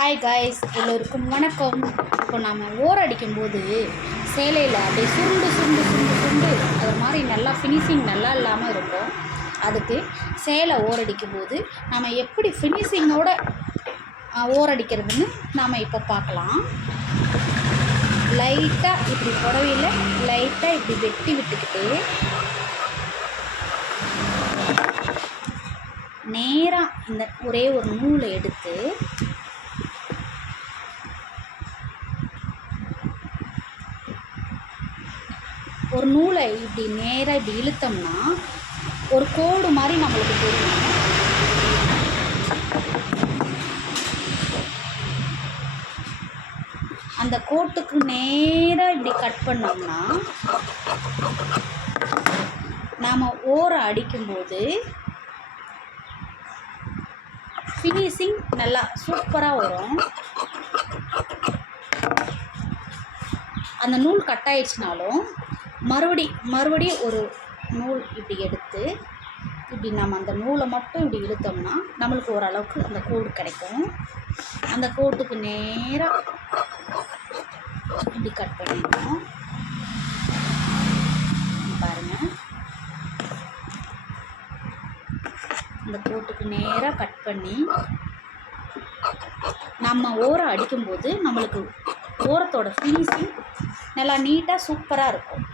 Hi guys, எல்லோருக்கும் வணக்கம். இப்போ நாம் ஓர் அடிக்கும்போது சேலையில் அப்படியே சுருண்டு சுருண்டு சுருண்டு சுருண்டு அது மாதிரி நல்லா ஃபினிஷிங் நல்லா இல்லாமல் இருக்கும். அதுக்கு சேலை ஓர் அடிக்கும்போது நாம் எப்படி ஃபினிஷிங்கோடு ஓர் அடிக்கிறதுன்னு நாம் இப்போ பார்க்கலாம். லைட்டாக இப்படி புடவையில் லைட்டாக இப்படி வெட்டி விட்டுக்கிட்டு நேராக இந்த ஒரே ஒரு நூலை எடுத்து ஒரு நூலை இப்படி நேராக இப்படி இழுத்தோம்னா ஒரு கோடு மாதிரி நம்மளுக்கு தெரியும். அந்த கோட்டுக்கு நேராக இப்படி கட் பண்ணோம்னா நாம் ஓரை அடிக்கும்போது ஃபினிஷிங் நல்லா சூப்பராக வரும். அந்த நூல் கட் ஆயிடுச்சுனாலும் மறுபடியும் ஒரு நூல் இப்படி எடுத்து இப்படி நம்ம அந்த நூலை மட்டும் இப்படி இழுத்தோம்னா நம்மளுக்கு ஓரளவுக்கு அந்த கோடு கிடைக்கும். அந்த கோட்டுக்கு நேராக இப்படி கட் பண்ணிடணும். பாருங்கள், அந்த கோட்டுக்கு நேராக கட் பண்ணி நம்ம ஓரம் அடிக்கும்போது நம்மளுக்கு ஓரத்தோட ஃபினிஷிங் நல்லா நீட்டாக சூப்பராக இருக்கும்.